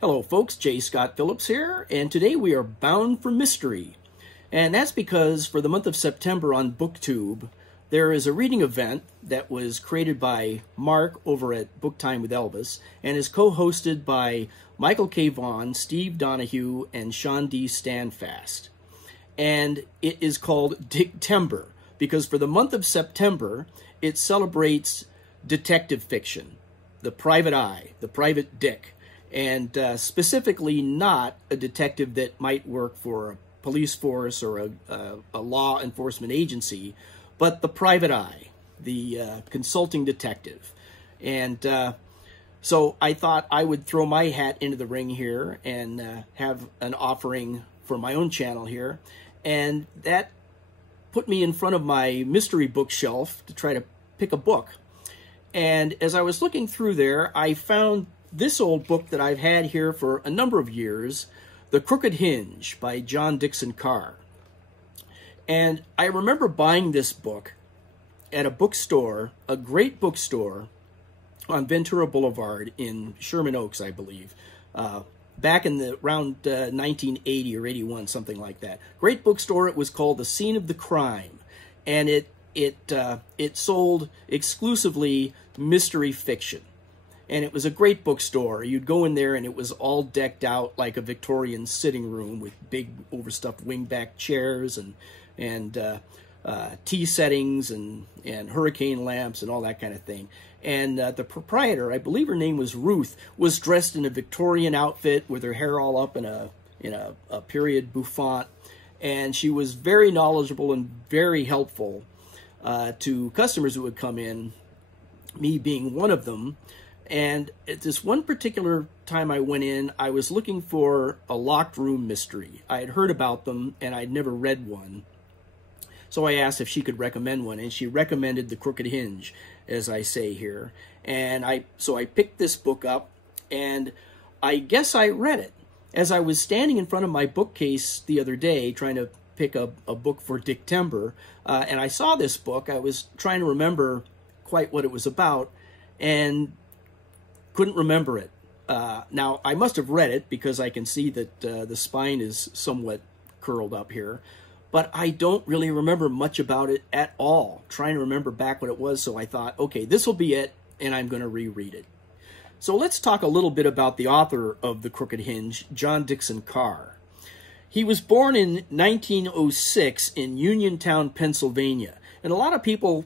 Hello folks, J. Scott Phillips here, and today we are bound for mystery. And that's because for the month of September on BookTube, there is a reading event that was created by Mark over at Book Time with Elvis and is co-hosted by Michael K. Vaughn, Steve Donahue, and Sean D. Standfast. And it is called Dicktember because for the month of September, it celebrates detective fiction, the private eye, the private dick. And specifically not a detective that might work for a police force or a law enforcement agency, but the private eye, the consulting detective. And so I thought I would throw my hat into the ring here and have an offering for my own channel here. And that put me in front of my mystery bookshelf to try to pick a book. And as I was looking through there, I found this old book that I've had here for a number of years, The Crooked Hinge by Dickson Carr. And I remember buying this book at a bookstore, a great bookstore on Ventura Boulevard in Sherman Oaks, I believe, back in the around 1980 or 81, something like that. Great bookstore. It was called The Scene of the Crime, and it sold exclusively mystery fiction. And it was a great bookstore. You'd go in there and it was all decked out like a Victorian sitting room with big overstuffed wingback chairs and tea settings and hurricane lamps and all that kind of thing. And the proprietor, I believe her name was Ruth, was dressed in a Victorian outfit with her hair all up in a period bouffant. And she was very knowledgeable and very helpful to customers who would come in, me being one of them. And at this one particular time I went in, I was looking for a locked room mystery. I had heard about them, and I'd never read one. So I asked if she could recommend one, and she recommended The Crooked Hinge, as I say here. And so I picked this book up, and I guess I read it. As I was standing in front of my bookcase the other day, trying to pick a book for Dicktember, and I saw this book. I was trying to remember quite what it was about, and couldn't remember it. Now, I must have read it because I can see that the spine is somewhat curled up here, but I don't really remember much about it at all. Trying to remember back what it was, so I thought, okay, this will be it, and I'm going to reread it. So let's talk a little bit about the author of The Crooked Hinge, Dickson Carr. He was born in 1906 in Uniontown, Pennsylvania, and a lot of people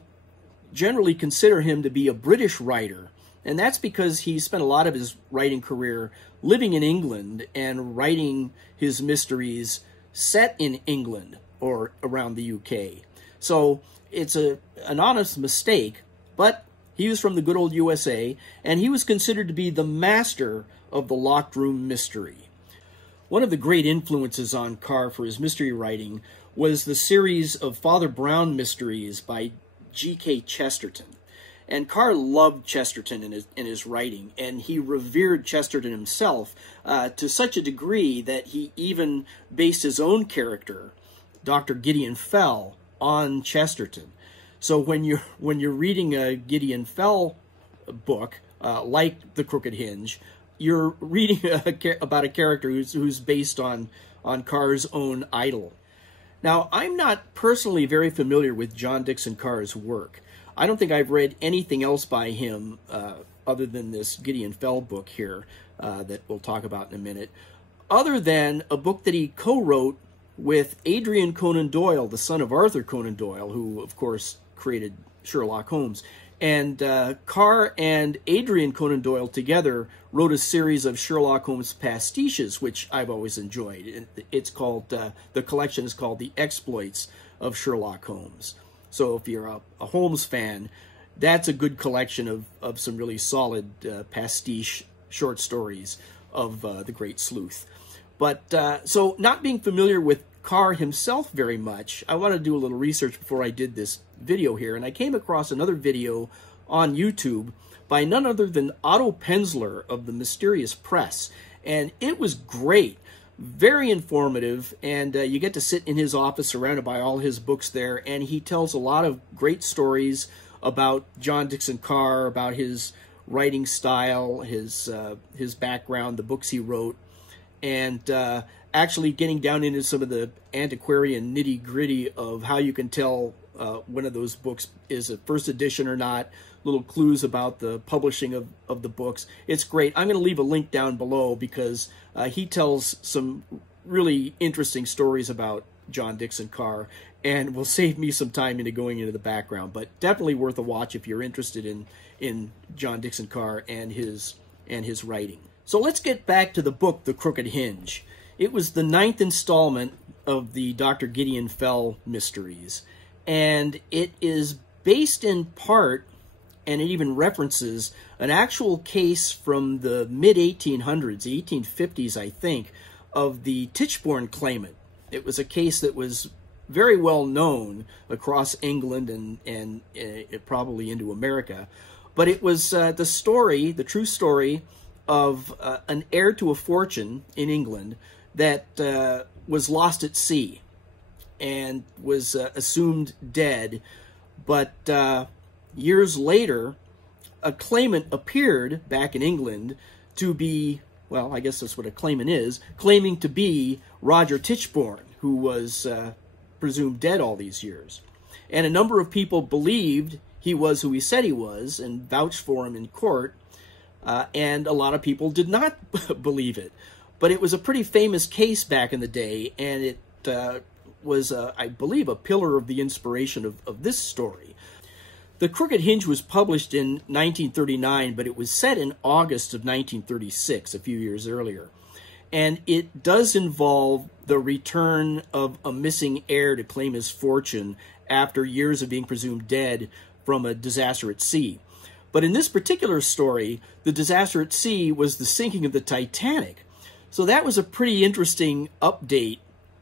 generally consider him to be a British writer. And that's because he spent a lot of his writing career living in England and writing his mysteries set in England or around the UK. So it's an honest mistake, but he was from the good old USA, and he was considered to be the master of the locked room mystery. One of the great influences on Carr for his mystery writing was the series of Father Brown mysteries by G.K. Chesterton. And Carr loved Chesterton in his writing, and he revered Chesterton himself to such a degree that he even based his own character, Dr. Gideon Fell, on Chesterton. So when you're reading a Gideon Fell book like The Crooked Hinge, you're reading about a character who's based on Carr's own idol. Now, I'm not personally very familiar with Dickson Carr's work. I don't think I've read anything else by him other than this Gideon Fell book here that we'll talk about in a minute, other than a book that he co-wrote with Adrian Conan Doyle, the son of Arthur Conan Doyle, who, of course, created Sherlock Holmes. And Carr and Adrian Conan Doyle together wrote a series of Sherlock Holmes pastiches, which I've always enjoyed. It's called, the collection is called The Exploits of Sherlock Holmes. So if you're a Holmes fan, that's a good collection of some really solid pastiche short stories of the Great Sleuth. But so not being familiar with Carr himself very much, I wanted to do a little research before I did this video here, and I came across another video on YouTube by none other than Otto Penzler of the Mysterious Press, and it was great. Very informative, and you get to sit in his office surrounded by all his books there, and he tells a lot of great stories about Dickson Carr, about his writing style, his background, the books he wrote, and actually getting down into some of the antiquarian nitty-gritty of how you can tell one of those books is a first edition or not, little clues about the publishing of the books. It's great. I'm going to leave a link down below because he tells some really interesting stories about John Dickson Carr, and will save me some time into going into the background, but definitely worth a watch if you're interested in John Dickson Carr and his writing. So let's get back to the book, The Crooked Hinge. It was the 9th installment of the Dr. Gideon Fell mysteries, and it is based in part, and it even references, an actual case from the mid-1800s, the 1850s, I think, of the Tichborne claimant. It was a case that was very well known across England and probably into America. But it was the story, the true story, of an heir to a fortune in England that was lost at sea and was assumed dead. But years later, a claimant appeared back in England to be, well, I guess that's what a claimant is, claiming to be Roger Tichborne, who was presumed dead all these years. And a number of people believed he was who he said he was and vouched for him in court, and a lot of people did not believe it. But it was a pretty famous case back in the day, and it was, I believe, a pillar of the inspiration of this story. The Crooked Hinge was published in 1939, but it was set in August of 1936, a few years earlier. And it does involve the return of a missing heir to claim his fortune after years of being presumed dead from a disaster at sea. But in this particular story, the disaster at sea was the sinking of the Titanic. So that was a pretty interesting update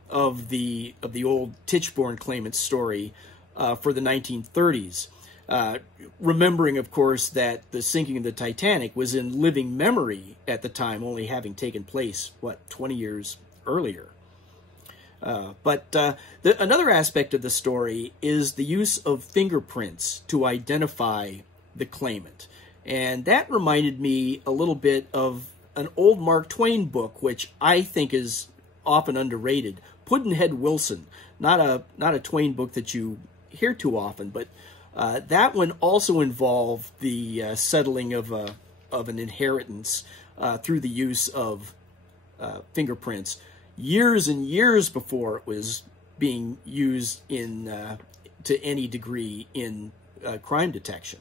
of the old Tichborne claimant story for the 1930s. Remembering, of course, that the sinking of the Titanic was in living memory at the time, only having taken place, 20 years earlier. Another aspect of the story is the use of fingerprints to identify the claimant. And that reminded me a little bit of an old Mark Twain book, which I think is often underrated, Pudd'nhead Wilson. Not a Twain book that you hear too often, but that one also involved the settling of an inheritance through the use of fingerprints years and years before it was being used to any degree in crime detection.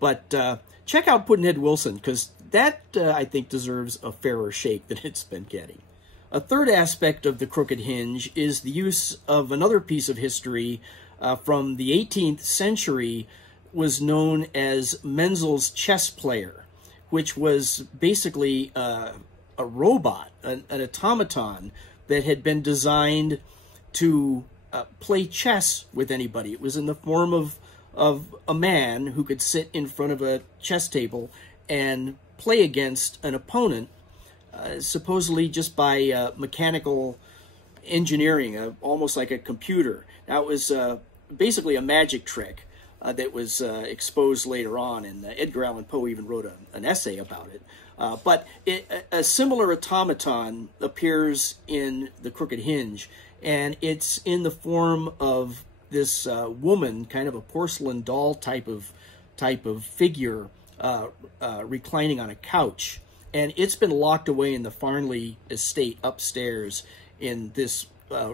But check out Pudd'nhead Wilson, because that, I think, deserves a fairer shake than it's been getting. A third aspect of the Crooked Hinge is the use of another piece of history from the 18th century, was known as Menzel's chess player, which was basically a robot, an automaton that had been designed to play chess with anybody. It was in the form of a man who could sit in front of a chess table and play against an opponent, supposedly just by mechanical engineering, almost like a computer. That was basically a magic trick that was exposed later on, and Edgar Allan Poe even wrote an essay about it. But a similar automaton appears in The Crooked Hinge, and it's in the form of this woman, kind of a porcelain doll type of figure, reclining on a couch. And it's been locked away in the Farnley estate upstairs in this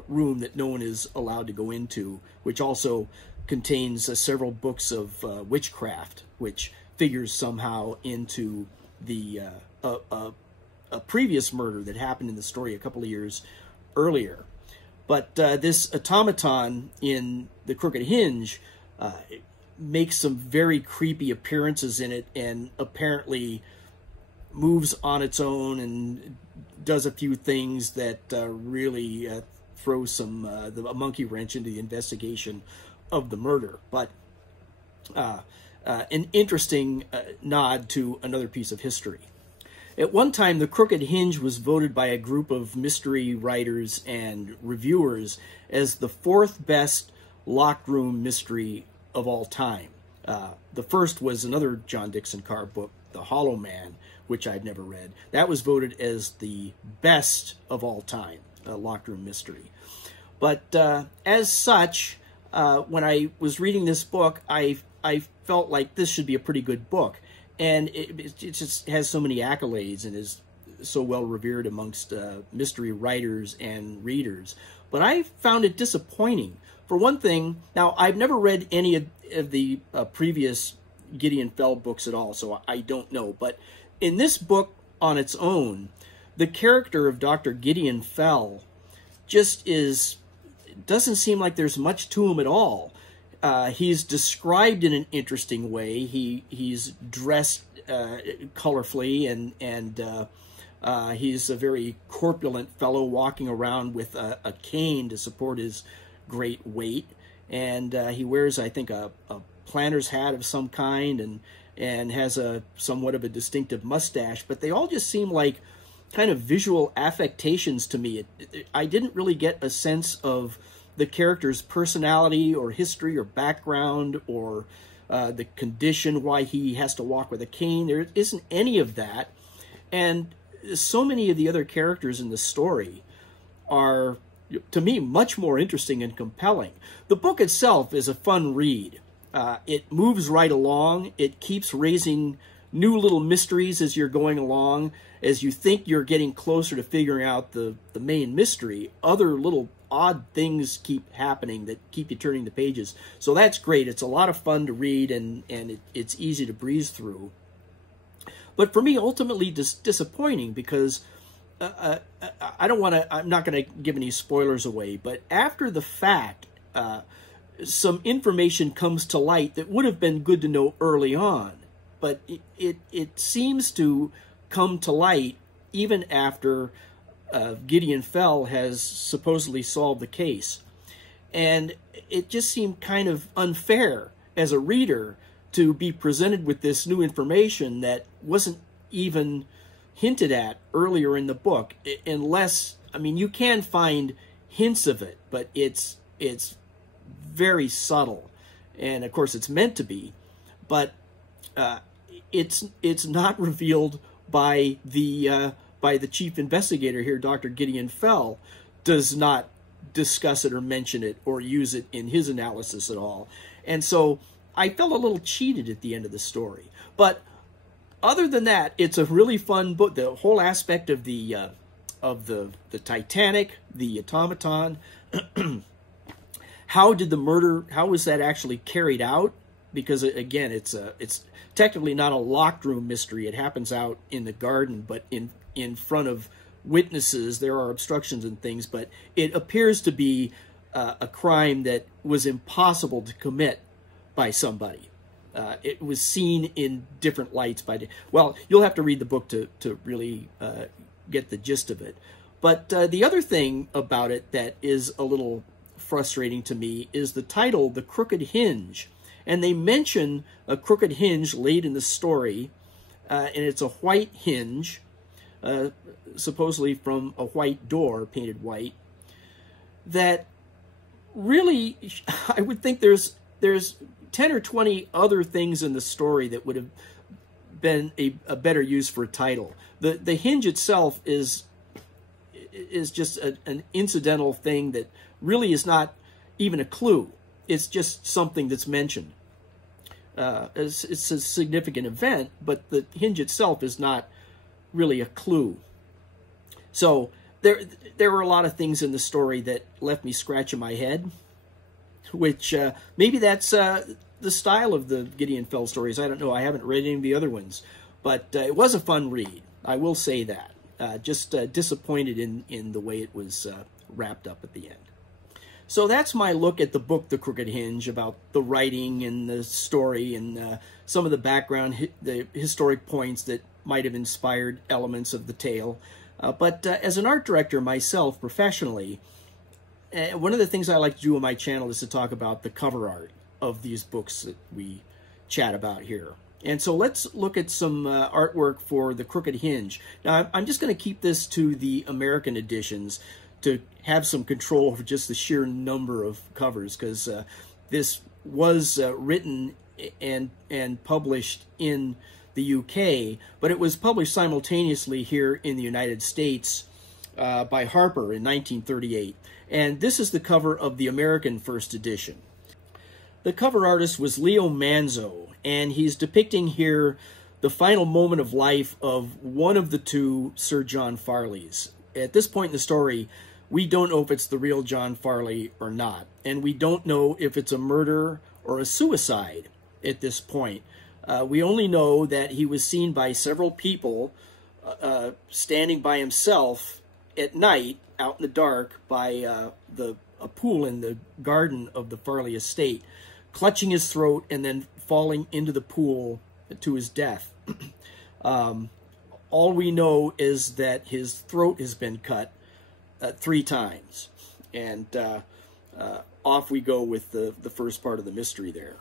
room that no one is allowed to go into, which also contains several books of witchcraft, which figures somehow into the a previous murder that happened in the story a couple of years earlier. But this automaton in The Crooked Hinge makes some very creepy appearances in it, and apparently moves on its own and does a few things that really throw a monkey wrench into the investigation of the murder. But an interesting nod to another piece of history. At one time, The Crooked Hinge was voted by a group of mystery writers and reviewers as the 4th best locked room mystery of all time. The first was another John Dickson Carr book, The Hollow Man, which I'd never read. That was voted as the best of all time, locked room mystery. But as such, when I was reading this book, I felt like this should be a pretty good book. And it just has so many accolades and is so well revered amongst mystery writers and readers. But I found it disappointing. For one thing, now I've never read any of the previous Gideon Fell books at all, so I don't know. But in this book on its own, the character of Dr. Gideon Fell just doesn't seem like there's much to him at all. He's described in an interesting way. He's dressed colorfully, and he's a very corpulent fellow walking around with a cane to support his great weight. And he wears, I think, a planter's hat of some kind, and has somewhat of a distinctive mustache. But they all just seem like kind of visual affectations to me. I didn't really get a sense of the character's personality or history or background or the condition why he has to walk with a cane. There isn't any of that. And so many of the other characters in the story are, to me, much more interesting and compelling. The book itself is a fun read. It moves right along. It keeps raising new little mysteries as you're going along. As you think you're getting closer to figuring out the main mystery, other little odd things keep happening that keep you turning the pages. So that's great. It's a lot of fun to read, and it's easy to breeze through. But for me, ultimately disappointing, because I'm not going to give any spoilers away, but after the fact, some information comes to light that would have been good to know early on. But it seems to come to light even after Gideon Fell has supposedly solved the case. And it just seemed kind of unfair as a reader to be presented with this new information that wasn't even hinted at earlier in the book, unless, I mean, you can find hints of it, but it's very subtle. And of course it's meant to be, but it's not revealed by the chief investigator here. Dr. Gideon Fell does not discuss it or mention it or use it in his analysis at all. And so I felt a little cheated at the end of the story. But other than that, it's a really fun book. The whole aspect of the Titanic, the automaton, how was that actually carried out? Because again, it's technically not a locked room mystery. It happens out in the garden, but in front of witnesses. There are obstructions and things, but it appears to be a crime that was impossible to commit by somebody. It was seen in different lights well, you'll have to read the book to really get the gist of it. But the other thing about it that is a little frustrating to me is the title, The Crooked Hinge. And they mention a crooked hinge late in the story, and it's a white hinge, supposedly from a white door, painted white, that really, I would think there's 10 or 20 other things in the story that would have been a better use for a title. The hinge itself is just an incidental thing that really is not even a clue. It's just something that's mentioned. It's a significant event, but the hinge itself is not really a clue. So there were a lot of things in the story that left me scratching my head, which maybe that's the style of the Gideon Fell stories. I don't know. I haven't read any of the other ones, but it was a fun read. I will say that. Just disappointed in the way it was wrapped up at the end. So that's my look at the book, The Crooked Hinge, about the writing and the story and some of the background, the historic points that might have inspired elements of the tale. But as an art director myself, professionally, one of the things I like to do on my channel is to talk about the cover art of these books that we chat about here. And so let's look at some artwork for The Crooked Hinge. Now, I'm just going to keep this to the American editions to have some control over just the sheer number of covers, because this was written and published in the UK, but it was published simultaneously here in the United States by Harper in 1938. And this is the cover of the American first edition. The cover artist was Leo Manso, and he's depicting here the final moment of life of one of the two Sir John Farleys. At this point in the story, we don't know if it's the real John Farley or not, and we don't know if it's a murder or a suicide at this point. We only know that he was seen by several people standing by himself at night out in the dark by a pool in the garden of the Farley estate, clutching his throat and then falling into the pool to his death. All we know is that his throat has been cut 3 times. And off we go with the first part of the mystery there.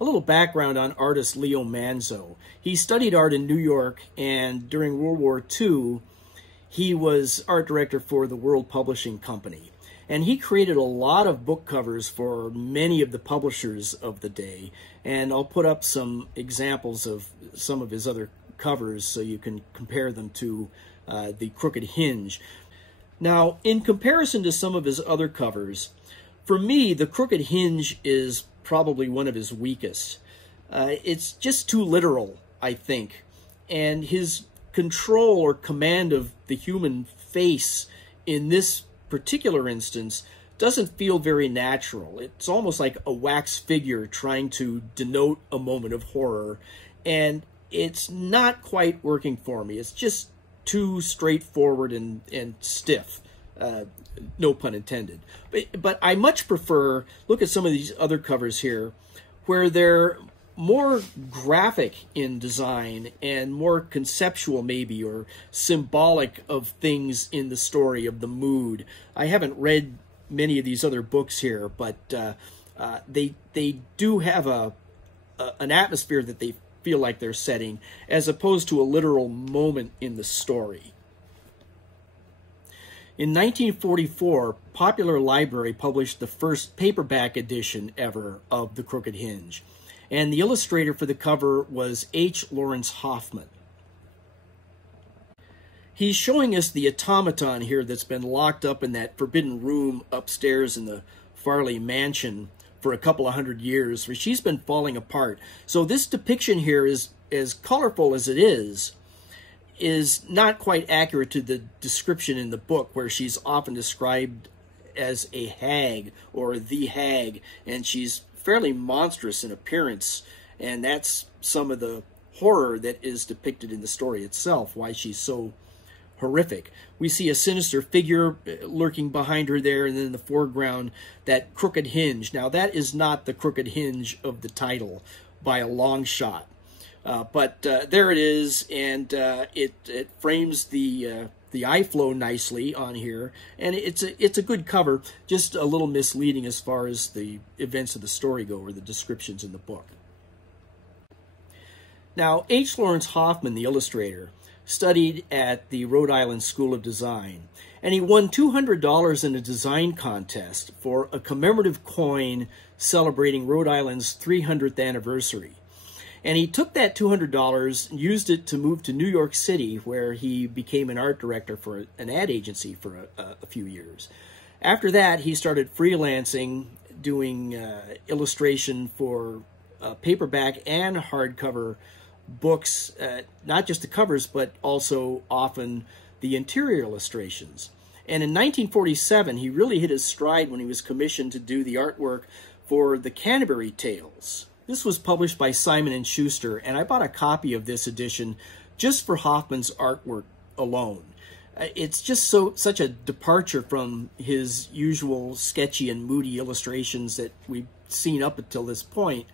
A little background on artist Leo Manso. He studied art in New York, and during World War II, he was art director for the World Publishing Company. And he created a lot of book covers for many of the publishers of the day. And I'll put up some examples of some of his other covers so you can compare them to the Crooked Hinge. Now, in comparison to some of his other covers, for me, the Crooked Hinge is probably one of his weakest. It's just too literal, I think. And his control or command of the human face in this particular instance doesn't feel very natural. It's almost like a wax figure trying to denote a moment of horror, and it's not quite working for me. It's just too straightforward and stiff. No pun intended. But I much prefer, look at some of these other covers here, where they're more graphic in design and more conceptual maybe, or symbolic of things in the story, of the mood. I haven't read many of these other books here, but they do have an atmosphere that they feel like they're setting, as opposed to a literal moment in the story. In 1944, Popular Library published the first paperback edition ever of The Crooked Hinge, and the illustrator for the cover was H. Lawrence Hoffman. He's showing us the automaton here that's been locked up in that forbidden room upstairs in the Farley mansion for a couple of 100 years, where she's been falling apart. So this depiction here is, as colorful as it is not quite accurate to the description in the book, where she's often described as a hag or the hag, and she's fairly monstrous in appearance, and that's some of the horror that is depicted in the story itself, why she's so horrific. We see a sinister figure lurking behind her there, and then in the foreground, that crooked hinge. Now, that is not the crooked hinge of the title by a long shot. But there it is, and it frames the eye flow nicely on here, and it's a good cover, just a little misleading as far as the events of the story go, or the descriptions in the book. Now, H. Lawrence Hoffman, the illustrator, studied at the Rhode Island School of Design, and he won $200 in a design contest for a commemorative coin celebrating Rhode Island's 300th anniversary. And he took that $200 and used it to move to New York City, where he became an art director for an ad agency for a few years. After that, he started freelancing, doing illustration for paperback and hardcover books, not just the covers, but also often the interior illustrations. And in 1947, he really hit his stride when he was commissioned to do the artwork for the Canterbury Tales. This was published by Simon & Schuster, and I bought a copy of this edition just for Hoffman's artwork alone. It's just such a departure from his usual sketchy and moody illustrations that we've seen up until this point.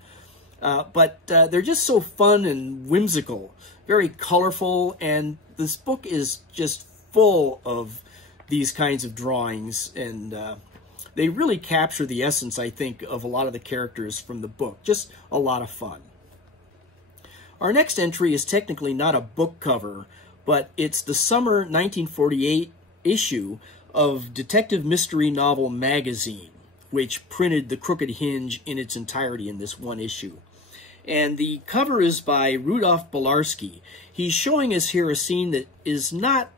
But they're just so fun and whimsical, very colorful, and this book is just full of these kinds of drawings, and they really capture the essence, I think, of a lot of the characters from the book. Just a lot of fun. Our next entry is technically not a book cover, but it's the summer 1948 issue of Detective Mystery Novel Magazine, which printed The Crooked Hinge in its entirety in this one issue. And the cover is by Rudolph Belarsky. He's showing us here a scene that is not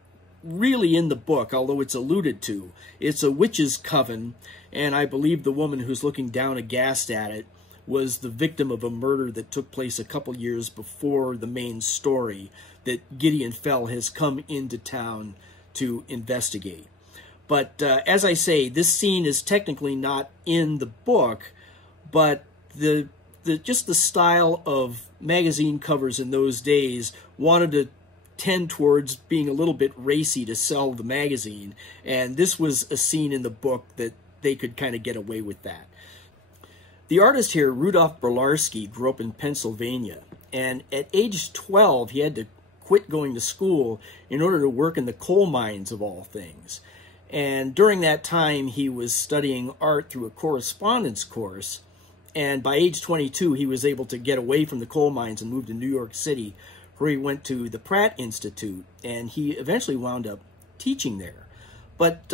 really in the book, although it's alluded to. It's a witch's coven, and I believe the woman who's looking down aghast at it was the victim of a murder that took place a couple years before the main story that Gideon Fell has come into town to investigate. But as I say, this scene is technically not in the book, but just the style of magazine covers in those days wanted to tend towards being a little bit racy to sell the magazine, and this was a scene in the book that they could kind of get away with that. The artist here, Rudolph Belarsky, grew up in Pennsylvania, and at age 12 he had to quit going to school in order to work in the coal mines of all things. And during that time he was studying art through a correspondence course, and by age 22 he was able to get away from the coal mines and move to New York City, where he went to the Pratt Institute, and he eventually wound up teaching there. But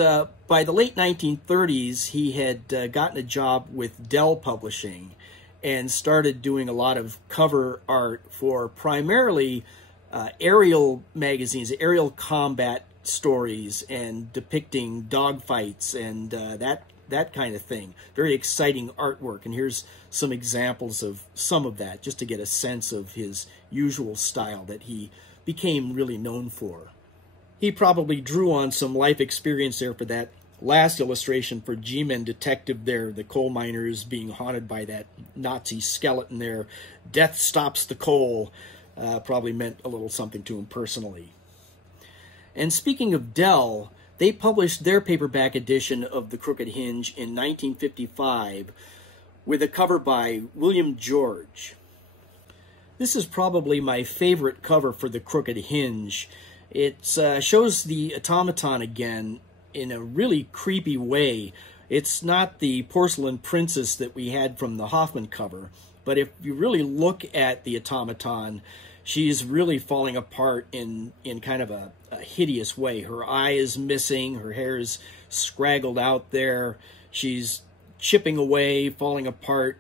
by the late 1930s, he had gotten a job with Dell Publishing and started doing a lot of cover art for primarily aerial magazines, aerial combat stories, and depicting dogfights and that kind of thing. Very exciting artwork, and here's some examples of some of that, just to get a sense of his usual style that he became really known for. He probably drew on some life experience there for that last illustration for G-Men Detective there, the coal miners being haunted by that Nazi skeleton there. Death stops the coal, probably meant a little something to him personally. And speaking of Dell, they published their paperback edition of The Crooked Hinge in 1955 with a cover by William George. This is probably my favorite cover for The Crooked Hinge. It shows the automaton again in a really creepy way. It's not the porcelain princess that we had from the Hoffman cover, but if you really look at the automaton, she's really falling apart in kind of a hideous way. Her eye is missing, her hair is scraggled out there, she's chipping away, falling apart,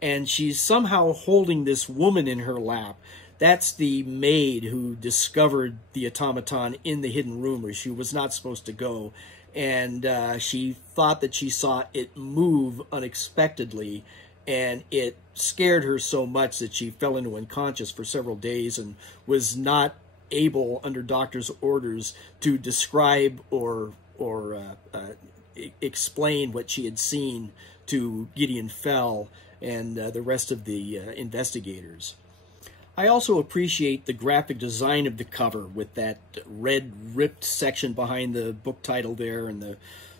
and she's somehow holding this woman in her lap. That's the maid who discovered the automaton in the hidden room where she was not supposed to go, and she thought that she saw it move unexpectedly, and it scared her so much that she fell into unconscious for several days and was not able, under doctor's orders, to describe or explain what she had seen to Gideon Fell and the rest of the investigators. I also appreciate the graphic design of the cover with that red ripped section behind the book title there, and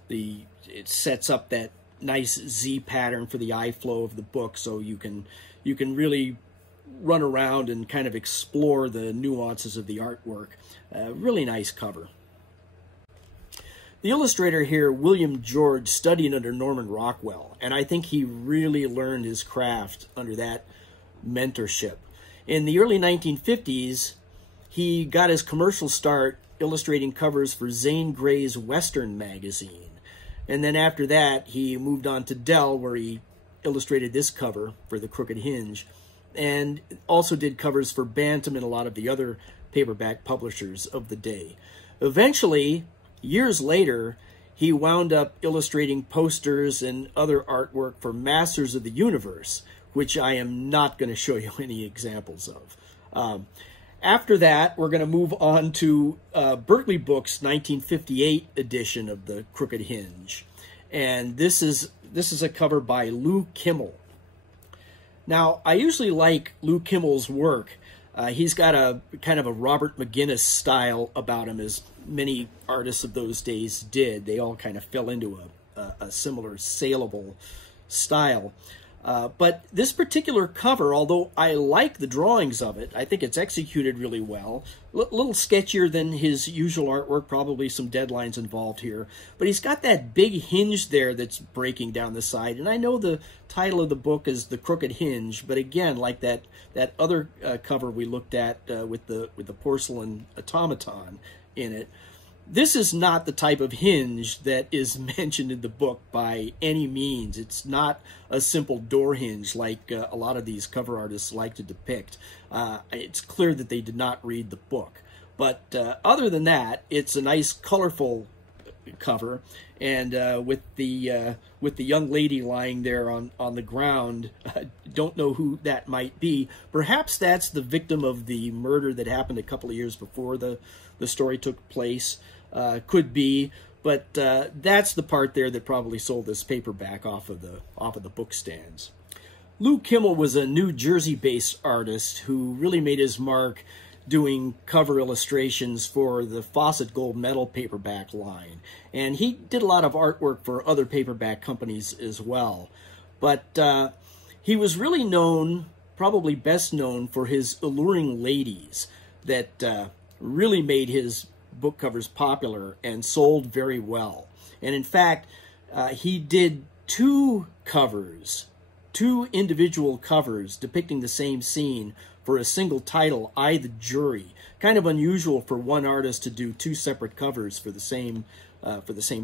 it sets up that nice Z pattern for the eye flow of the book, so you can really run around and kind of explore the nuances of the artwork. Really nice cover. The illustrator here, William George, studied under Norman Rockwell, and I think he really learned his craft under that mentorship. In the early 1950s, he got his commercial start illustrating covers for Zane Grey's Western magazine. And then after that, he moved on to Dell, where he illustrated this cover for The Crooked Hinge, and also did covers for Bantam and a lot of the other paperback publishers of the day. Eventually, years later, he wound up illustrating posters and other artwork for Masters of the Universe, which I am not going to show you any examples of. After that, we're going to move on to Berkeley Books' 1958 edition of The Crooked Hinge. And this is a cover by Lou Kimmel. Now, I usually like Lou Kimmel's work. He's got a kind of a Robert McGinnis style about him, as many artists of those days did. They all kind of fell into a similar saleable style. But this particular cover, although I like the drawings of it, I think it's executed really well. A little sketchier than his usual artwork, probably some deadlines involved here. But he's got that big hinge there that's breaking down the side. And I know the title of the book is The Crooked Hinge, but again, like that other cover we looked at with the porcelain automaton in it, This is not the type of hinge that is mentioned in the book by any means. It's not a simple door hinge like a lot of these cover artists like to depict. It's clear that they did not read the book. But other than that, it's a nice, colorful cover, and with the young lady lying there on the ground. Don't know who that might be. Perhaps that's the victim of the murder that happened a couple of years before the story took place. Could be, but that's the part there that probably sold this paperback off of the book stands. Lou Kimmel was a New Jersey-based artist who really made his mark doing cover illustrations for the Fawcett Gold Medal paperback line. And he did a lot of artwork for other paperback companies as well. But he was really known, probably best known, for his alluring ladies that really made his book covers popular and sold very well. And in fact, he did two individual covers depicting the same scene for a single title, I, the Jury. Kind of unusual for one artist to do two separate covers for the same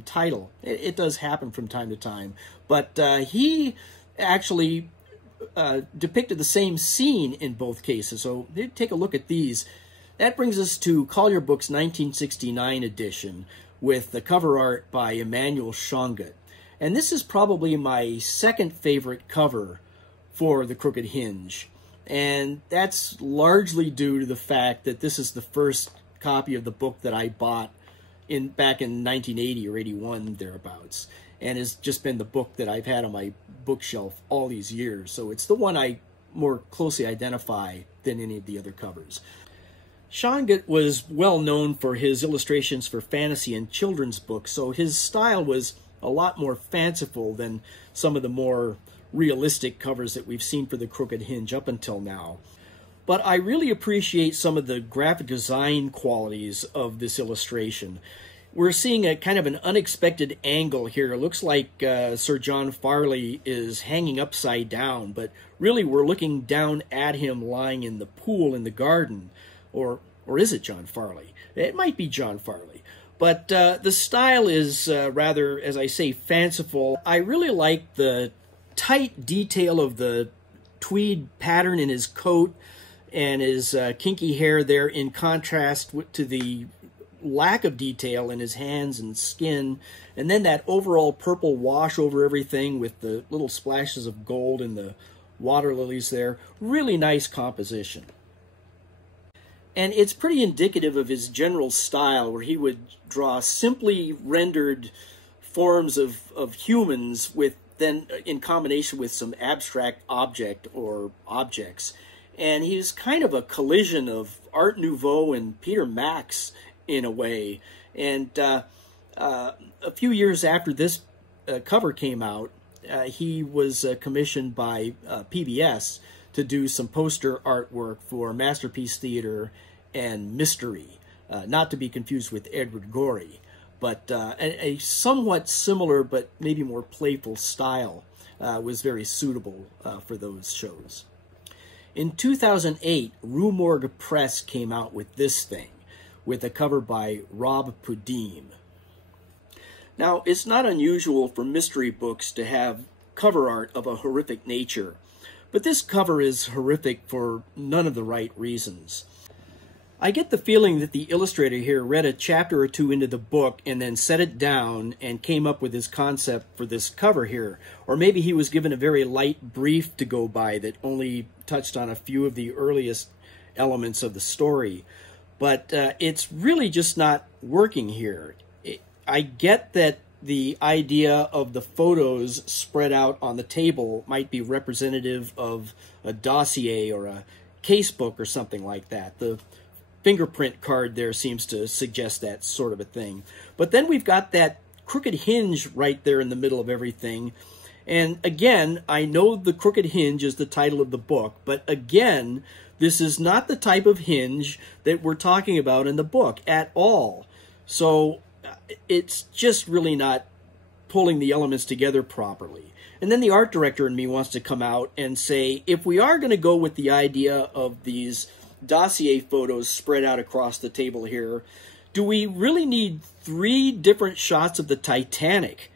title. It does happen from time to time, but he actually depicted the same scene in both cases. So take a look at these. That brings us to Collier Books' 1969 edition with the cover art by Emanuel Schongut. And this is probably my second favorite cover for the Crooked Hinge. And that's largely due to the fact that this is the first copy of the book that I bought back in 1980 or 81, thereabouts. And has just been the book that I've had on my bookshelf all these years. So it's the one I more closely identify than any of the other covers. Schongut was well known for his illustrations for fantasy and children's books, so his style was a lot more fanciful than some of the more realistic covers that we've seen for the Crooked Hinge up until now. But I really appreciate some of the graphic design qualities of this illustration. We're seeing a kind of an unexpected angle here. It looks like Sir John Farley is hanging upside down, but really we're looking down at him lying in the pool in the garden. Or is it John Farley? It might be John Farley. But the style is rather, as I say, fanciful. I really like the tight detail of the tweed pattern in his coat and his kinky hair there, in contrast to the lack of detail in his hands and skin. And then that overall purple wash over everything with the little splashes of gold and the water lilies there. Really nice composition. And it's pretty indicative of his general style, where he would draw simply rendered forms of humans with then in combination with some abstract object or objects. And he's kind of a collision of Art Nouveau and Peter Max in a way. And a few years after this cover came out, he was commissioned by PBS to do some poster artwork for Masterpiece Theater and Mystery, not to be confused with Edward Gorey, but a somewhat similar but maybe more playful style was very suitable for those shows. In 2008, Rue Morgue Press came out with this thing, with a cover by Rob Pudim. Now, it's not unusual for mystery books to have cover art of a horrific nature, but this cover is horrific for none of the right reasons. I get the feeling that the illustrator here read a chapter or two into the book and then set it down and came up with his concept for this cover here. Or maybe he was given a very light brief to go by that only touched on a few of the earliest elements of the story. But it's really just not working here. I get that the idea of the photos spread out on the table might be representative of a dossier or a casebook or something like that. The fingerprint card there seems to suggest that sort of a thing. But then we've got that crooked hinge right there in the middle of everything. And again, I know the Crooked Hinge is the title of the book, but again, this is not the type of hinge that we're talking about in the book at all. So it's just really not pulling the elements together properly. And then the art director in me wants to come out and say, if we are going to go with the idea of these dossier photos spread out across the table here, do we really need 3 different shots of the Titanic.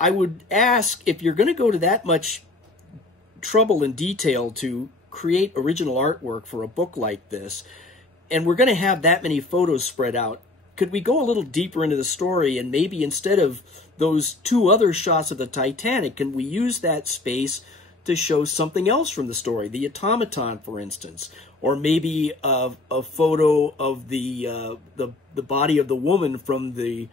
I would ask, if you're going to go to that much trouble and detail to create original artwork for a book like this, and we're going to have that many photos spread out, could we go a little deeper into the story, and maybe instead of those 2 other shots of the Titanic, can we use that space to show something else from the story, the automaton, for instance, or maybe a photo of the body of the woman from the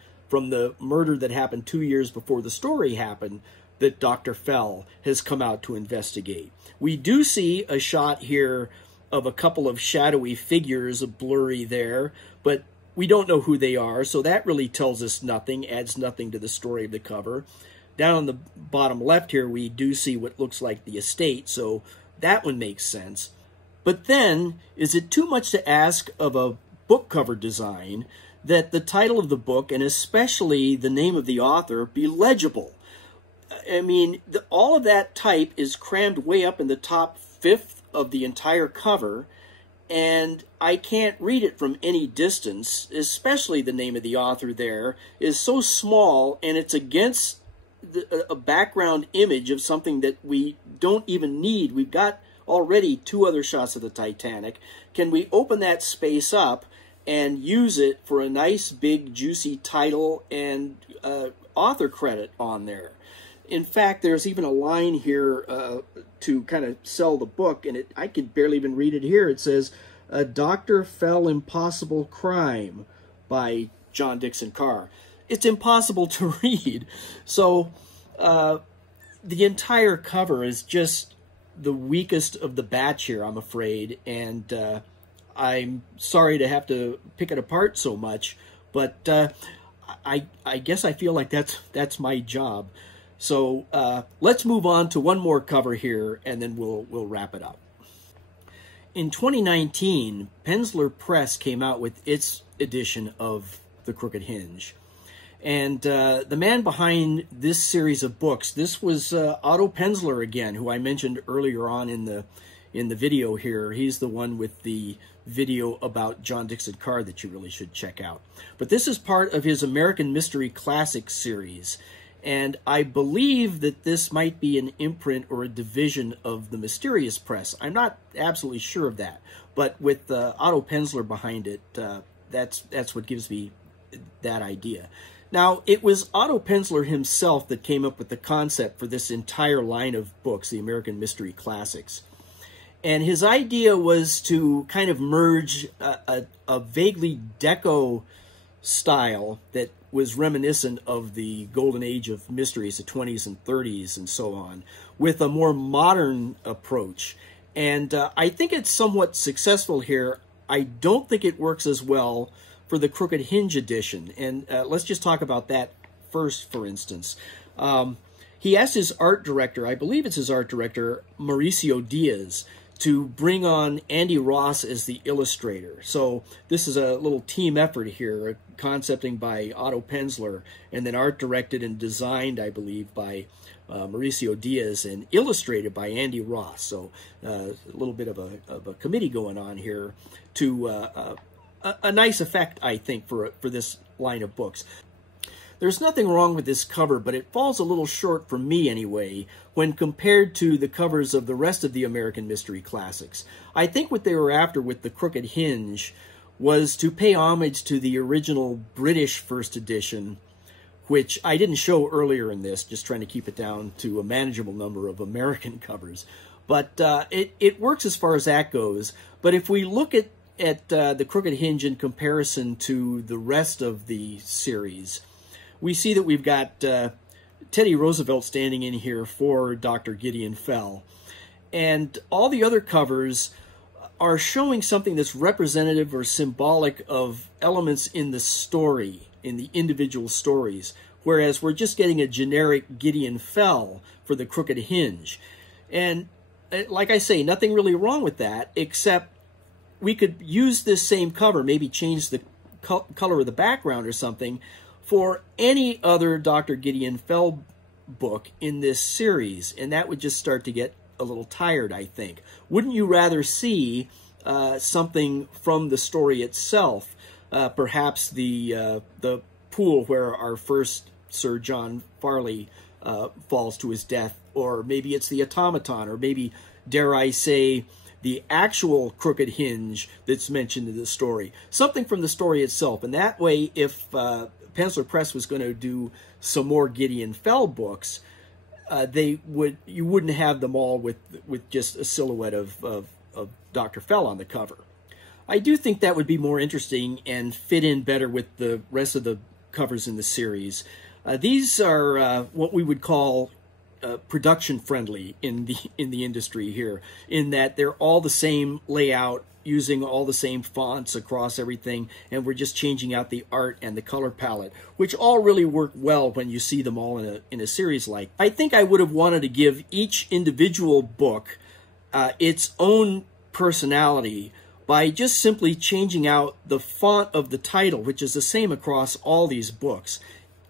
murder that happened 2 years before the story happened, that Dr. Fell has come out to investigate. We do see a shot here of a couple of shadowy figures, blurry there, but we don't know who they are, so that really tells us nothing, adds nothing to the story of the cover. Down on the bottom left here, we do see what looks like the estate, so that one makes sense. But then, is it too much to ask of a book cover design that the title of the book, and especially the name of the author, be legible? I mean, all of that type is crammed way up in the top 5th of the entire cover, and I can't read it from any distance, especially the name of the author there is so small, and it's against a background image of something that we don't even need. We've got already 2 other shots of the Titanic. Can we open that space up and use it for a nice big juicy title and author credit on there? In fact, there's even a line here to kind of sell the book, and I could barely even read it here. It says, Dr. Fell Impossible Crime by John Dickson Carr. It's impossible to read. So the entire cover is just the weakest of the batch here, I'm afraid, and I'm sorry to have to pick it apart so much, but I guess I feel like that's my job. So let's move on to one more cover here, and then we'll wrap it up. In 2019, Penzler Press came out with its edition of The Crooked Hinge. And the man behind this series of books, this was Otto Penzler again, who I mentioned earlier on in the video here. He's the one with the video about John Dickson Carr that you really should check out. But this is part of his American Mystery Classics series. And I believe that this might be an imprint or a division of the Mysterious Press. I'm not absolutely sure of that. But with Otto Penzler behind it, that's what gives me that idea. Now, it was Otto Penzler himself that came up with the concept for this entire line of books, the American Mystery Classics. And his idea was to kind of merge a vaguely deco style that was reminiscent of the golden age of mysteries, the 20s and 30s and so on, with a more modern approach. And I think it's somewhat successful here. I don't think it works as well for the Crooked Hinge edition. And let's just talk about that first, for instance. He asked his art director, I believe it's his art director, Mauricio Diaz, to bring on Andy Ross as the illustrator. So this is a little team effort here, concepting by Otto Penzler, and then art directed and designed, I believe, by Mauricio Diaz, and illustrated by Andy Ross. So a little bit of a committee going on here to a nice effect, I think, for this line of books. There's nothing wrong with this cover, but it falls a little short for me anyway when compared to the covers of the rest of the American Mystery Classics. I think what they were after with the Crooked Hinge was to pay homage to the original British first edition, which I didn't show earlier in this, just trying to keep it down to a manageable number of American covers. But it works as far as that goes. But if we look at the Crooked Hinge in comparison to the rest of the series, we see that we've got Teddy Roosevelt standing in here for Dr. Gideon Fell. And all the other covers are showing something that's representative or symbolic of elements in the story, in the individual stories, whereas we're just getting a generic Gideon Fell for the Crooked Hinge. And like I say, nothing really wrong with that, except we could use this same cover, maybe change the color of the background or something, for any other Dr. Gideon Fell book in this series, and that would just start to get a little tired, I think. Wouldn't you rather see something from the story itself, perhaps the pool where our first Sir John Farley falls to his death, or maybe it's the automaton, or maybe, dare I say, the actual Crooked Hinge that's mentioned in the story. Something from the story itself. And that way, if Penciler Press was going to do some more Gideon Fell books, you wouldn't have them all with just a silhouette of Dr. Fell on the cover. I do think that would be more interesting and fit in better with the rest of the covers in the series. These are what we would call production friendly in the industry here, in that they're all the same layout, using all the same fonts across everything, and we're just changing out the art and the color palette, which all really work well when you see them all in a series like. I think I would have wanted to give each individual book its own personality by just simply changing out the font of the title, which is the same across all these books.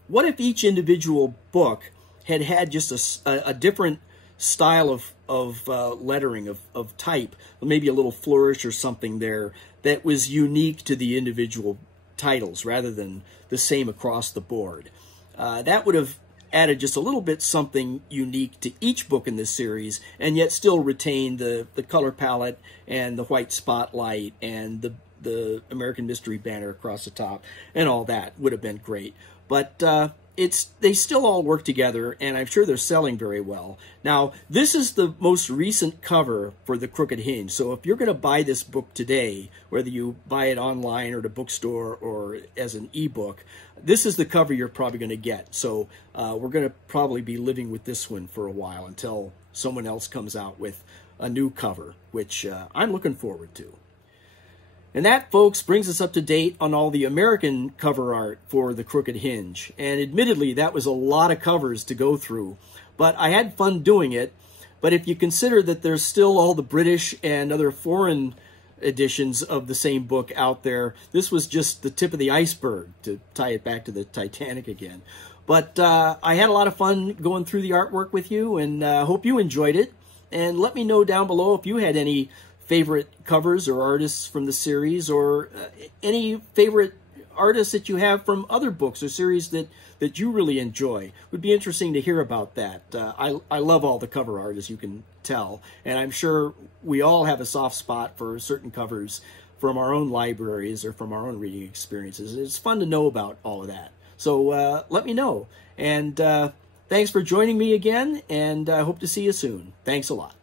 What if each individual book had just a different style of lettering, of type, maybe a little flourish or something there that was unique to the individual titles rather than the same across the board? That would have added just a little bit something unique to each book in this series, and yet still retain the color palette and the white spotlight and the American Mystery banner across the top, and all that would have been great. But they still all work together, and I'm sure they're selling very well. Now, this is the most recent cover for the Crooked Hinge, so if you're going to buy this book today, whether you buy it online or at a bookstore or as an ebook, this is the cover you're probably going to get. So we're going to probably be living with this one for a while until someone else comes out with a new cover, which I'm looking forward to. And that, folks, brings us up to date on all the American cover art for the Crooked Hinge. And admittedly, that was a lot of covers to go through, but I had fun doing it. But if you consider that there's still all the British and other foreign editions of the same book out there, this was just the tip of the iceberg, to tie it back to the Titanic again. But I had a lot of fun going through the artwork with you, and hope you enjoyed it. And let me know down below if you had any favorite covers or artists from the series, or any favorite artists that you have from other books or series that you really enjoy. It would be interesting to hear about that. I love all the cover art, as you can tell, and I'm sure we all have a soft spot for certain covers from our own libraries or from our own reading experiences. It's fun to know about all of that. So let me know. And thanks for joining me again, and I hope to see you soon. Thanks a lot.